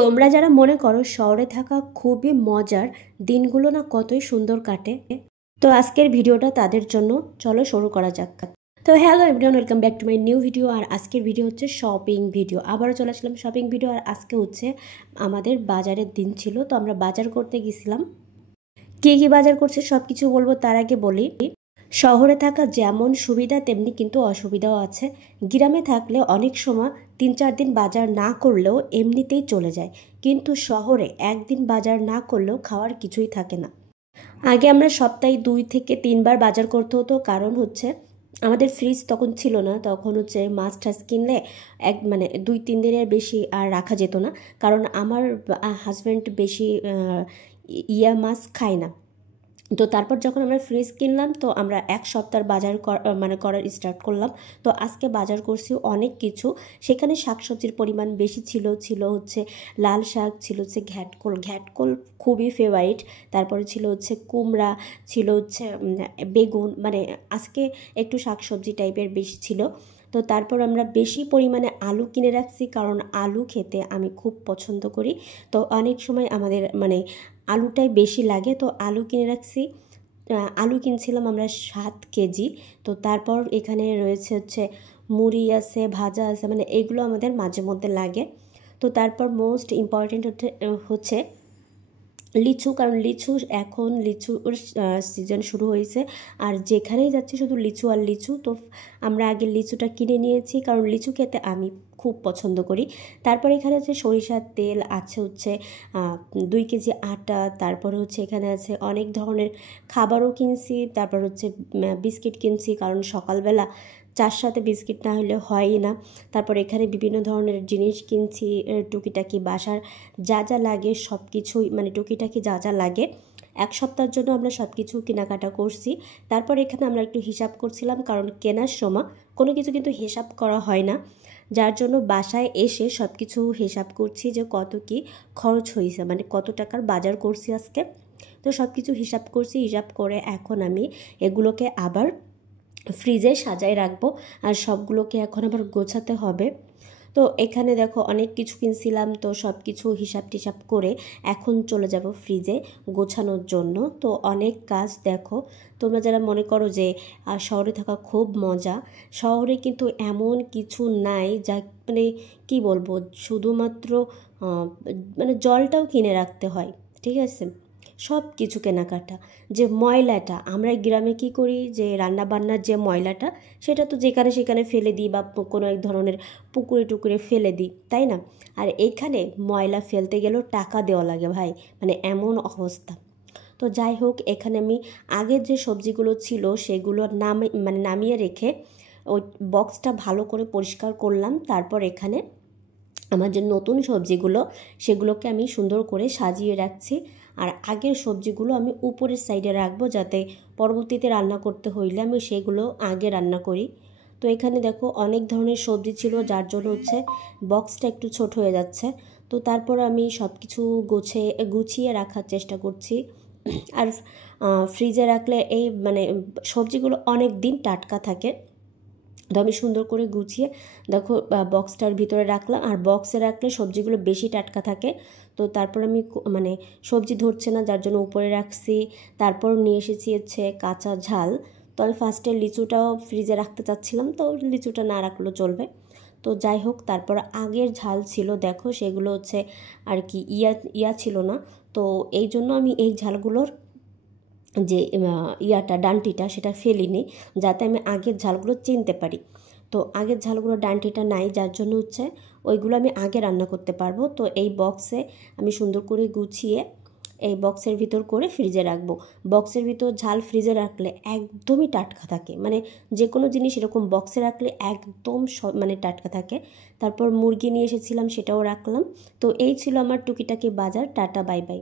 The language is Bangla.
তোমরা যারা মনে করো শহরে থাকা খুবই মজার, দিনগুলো না কতই সুন্দর কাটে, তো আজকের ভিডিওটা তাদের জন্য। চলো শুরু করা যাক। তো hello everyone, welcome back to my new video. আর আজকের ভিডিও হচ্ছে শপিং ভিডিও। আবারও চলে আসলাম শপিং ভিডিও। আর আজকে হচ্ছে আমাদের বাজারের দিন ছিল, তো আমরা বাজার করতে গেছিলাম। কী কী বাজার করছে সব কিছু বলবো, তার আগে বলি শহরে থাকা যেমন সুবিধা তেমনি কিন্তু অসুবিধাও আছে। গ্রামে থাকলে অনেক সময় 3-4 দিন বাজার না করলেও এমনিতেই চলে যায়, কিন্তু শহরে একদিন বাজার না করলেও খাওয়ার কিছুই থাকে না। আগে আমরা সপ্তাহে 2 থেকে 3 বার বাজার করতে হতো, কারণ হচ্ছে আমাদের ফ্রিজ তখন ছিল না। তখন হচ্ছে মাছ টাছ কিনলে 2-3 দিনের বেশি আর রাখা যেত না, কারণ আমার হাজব্যান্ড বেশি মাছ খায় না। তো তারপর যখন আমরা ফ্রিজ কিনলাম, তো আমরা 1 সপ্তাহ বাজার করার স্টার্ট করলাম। তো আজকে বাজার করছি অনেক কিছু। সেখানে শাকসবজির পরিমাণ বেশি ছিল হচ্ছে লাল শাক, ছিল হচ্ছে ঘ্যাটকোল খুবই ফেভারিট। তারপরে ছিল হচ্ছে কুমড়া, ছিল হচ্ছে বেগুন, আজকে একটু শাকসবজি টাইপের বেশি ছিল। তো তারপর আমরা বেশি পরিমাণে আলু কিনে রাখছি, কারণ আলু খেতে আমি খুব পছন্দ করি। তো অনেক সময় আমাদের আলুটাই বেশি লাগে, তো আলু কিনে রাখছি। আলু কিনছিলাম আমরা 7 কেজি। তো তারপর এখানে রয়েছে হচ্ছে মুড়ি আছে, ভাজা আছে, এগুলো আমাদের মাঝে মধ্যে লাগে। তো তারপর মোস্ট ইম্পর্টেন্ট হচ্ছে লিচু, কারণ এখন লিচুর সিজন শুরু হয়েছে, আর যেখানেই যাচ্ছি শুধু লিচু আর লিচু। তো আমরা আগে লিচুটা কিনে নিয়েছি, কারণ লিচু খেতে আমি খুব পছন্দ করি। তারপর এখানে আছে সরিষার তেল, আছে হচ্ছে 2 কেজি আটা, তারপর হচ্ছে এখানে আছে অনেক ধরনের খাবারও কিনছি। তারপর হচ্ছে বিস্কিট কিনছি, কারণ সকালবেলা চার সাথে বিস্কিট না হলে হয়ই না। তারপর এখানে বিভিন্ন ধরনের জিনিস কিনছি, টুকিটাকি বাসার যা যা লাগে সব কিছুই, টুকিটাকি যা যা লাগে 1 সপ্তাহের জন্য আমরা সব কিছু কেনাকাটা করছি। তারপর এখানে আমরা একটু হিসাব করছিলাম, কারণ কেনার সময় কোনো কিছু কিন্তু হিসাব করা হয় না, যার জন্য বাসায় এসে সব কিছু হিসাব করছি যে কত কি খরচ হয়েছে, কত টাকার বাজার করছি আজকে। তো সব কিছু হিসাব করছি, হিসাব করে এখন আমি এগুলোকে আবার ফ্রিজে সাজায় রাখবো, আর সবগুলোকে এখন আবার গোছাতে হবে। তো এখানে দেখো অনেক কিছু কিনছিলাম, তো সব কিছু হিসাব টিসাব করে এখন চলে যাব ফ্রিজে গোছানোর জন্য। তো অনেক কাজ দেখো, তোমরা যারা মনে করো যে শহরে থাকা খুব মজা, শহরে কিন্তু এমন কিছু নাই যা কি বলবো, শুধুমাত্র জলটাও কিনে রাখতে হয়, ঠিক আছে, সব কিছু কেনাকাটা। যে ময়লাটা আমরা গ্রামে কি করি, যে রান্নাবান্নার যে ময়লাটা সেটা তো যেখানে সেখানে ফেলে দিই, বা কোনো এক ধরনের পুকুরে টুকুরে ফেলে দিই, তাই না? আর এইখানে ময়লা ফেলতে গেলেও টাকা দেওয়া লাগে ভাই, এমন অবস্থা। তো যাই হোক, এখানে আমি আগের যে সবজিগুলো ছিল সেগুলো নামিয়ে রেখে ওই বক্সটা ভালো করে পরিষ্কার করলাম। তারপর এখানে আমার যে নতুন সবজিগুলো সেগুলোকে আমি সুন্দর করে সাজিয়ে রাখছি। আর আগের সবজিগুলো আমি উপরের সাইডে রাখবো, যাতে পরবর্তীতে রান্না করতে হইলে আমি সেগুলো আগে রান্না করি। তো এখানে দেখো অনেক ধরনের সবজি ছিল, যার জন্য হচ্ছে বক্সটা একটু ছোট হয়ে যাচ্ছে। তো তারপর আমি সব কিছু গুছিয়ে রাখার চেষ্টা করছি। আর ফ্রিজে রাখলে এই সবজিগুলো অনেক দিন টাটকা থাকে। তো আমি সুন্দর করে গুছিয়ে দেখো বক্সটার ভিতরে রাখলাম, আর বক্সে রাখলে সবজিগুলো বেশি টাটকা থাকে। তো তারপর আমি সবজি ধরছে না, যার জন্য উপরে রাখছি। তারপর নিয়ে এসেছি হচ্ছে কাঁচা ঝাল। তো আমি ফার্স্টে লিচুটাও ফ্রিজে রাখতে চাচ্ছিলাম, তো লিচুটা না রাখলেও চলবে। তো যাই হোক, তারপর আগের ঝাল ছিল দেখো, সেগুলো হচ্ছে আর কি ছিল না। তো এই জন্য আমি এই ঝালগুলোর যে ডান্টিটা সেটা ফেলিনি, যাতে আমি আগের ঝালগুলো চিনতে পারি। তো আগের ঝালগুলো ডান্টিটা নাই, যার জন্য হচ্ছে ওইগুলো আমি আগে রান্না করতে পারবো। তো এই বক্সে আমি সুন্দর করে গুছিয়ে এই বক্সের ভিতর করে ফ্রিজে রাখবো। বক্সের ভিতর ঝাল ফ্রিজে রাখলে একদমই টাটকা থাকে, যে কোনো জিনিস এরকম বক্সে রাখলে একদম টাটকা থাকে। তারপর মুরগি নিয়ে এসেছিলাম, সেটাও রাখলাম। তো এই ছিল আমার টুকিটাকি বাজার। Tata, bye bye.